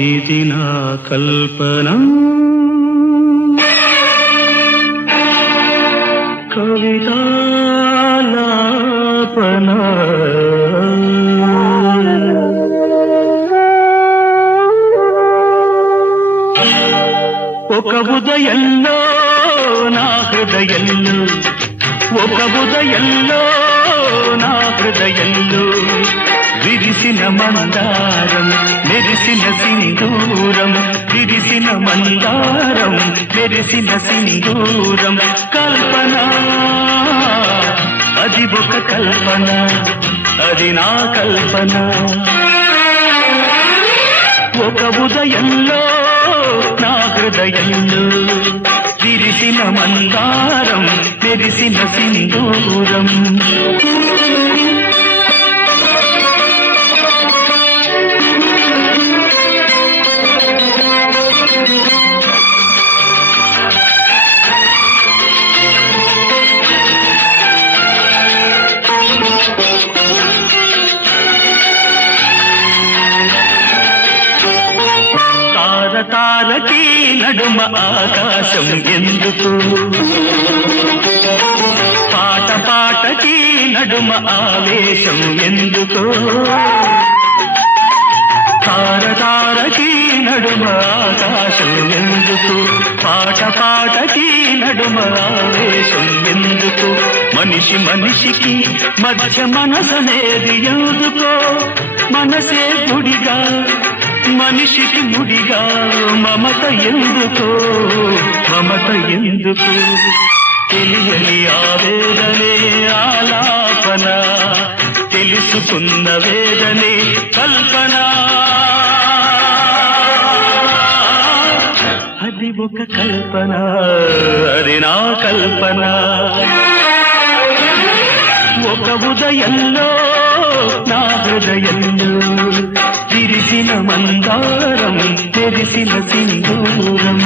ఇది నా కల్పన కవితాలాపన ఒక ఉదయంలో నా హృదయంలో ఒక ఉదయంలో నా హృదయంలో విరిసిన మందారం మెరిసిన సింధూరం విరిసిన మందారం మెరిసిన సింధూరం కల్పన అది ఒక కల్పన అది నా కల్పన ఒక ఉదయంలో నా హృదయంలో విరిసిన మందారం మెరిసిన సింధూరం తారకి నడుమ ఆకాశం ఎందుకు పాట పాటకి నడుమ ఆవేశం ఎందుకు తారకి నడుమ ఆకాశం ఎందుకు పాట పాటకి నడుమ ఆవేశం ఎందుకు మనిషి మనిషికి మధ్య మనసనేది ఎందుకో మనసే గుడిగా మనిషికి ముడిగా మమత ఎందుకో మమత ఎందుకు తెలియని ఆవేదనే ఆలాపన తెలుసుకున్న వేదనే కల్పన అది ఒక కల్పన అది నా కల్పన ఒక ఉదయంలో నా హృదయంలో విరిసిన మందారం తెరిసిన సింధూరం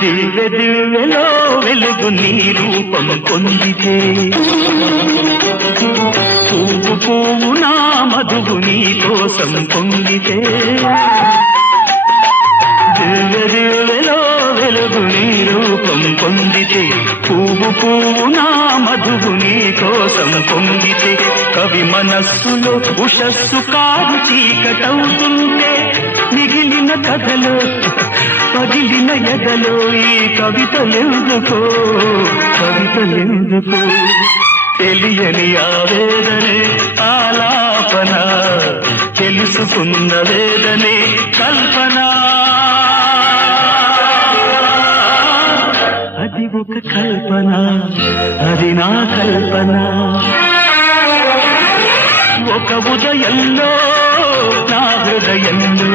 దివ్య దివ్యలో వెలుగు నీ రూపం పొందితే పువ్వు పువ్వు నా మధువు నీ కోసం పొందితే దివ్య దివ్యలో వెలుగు నీ రూపం పొందితే పువ్వు పువ్వు నా మధువు నీ కోసం పొందితే కవి మనస్సులో ఉషస్సు కాదు చీకటవుతుంటే మిగిలిన కథలో పగిలిన ఎదలో ఈ కవితలెందుకో కవితలెందుకో తెలియని ఆవేదనే ఆలాపన తెలుసుకున్న వేదనే కల్పన అది ఒక కల్పన అది నా కల్పన ఒక ఉదయంలో నా హృదయంలో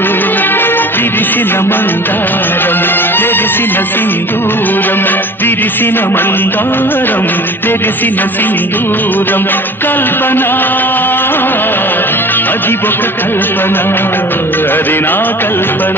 విరిసిన మందారం మెరిసిన సింధూరం విరిసిన మందారం మెరిసిన సింధూరం కల్పన అది ఒక కల్పన అది నా కల్పన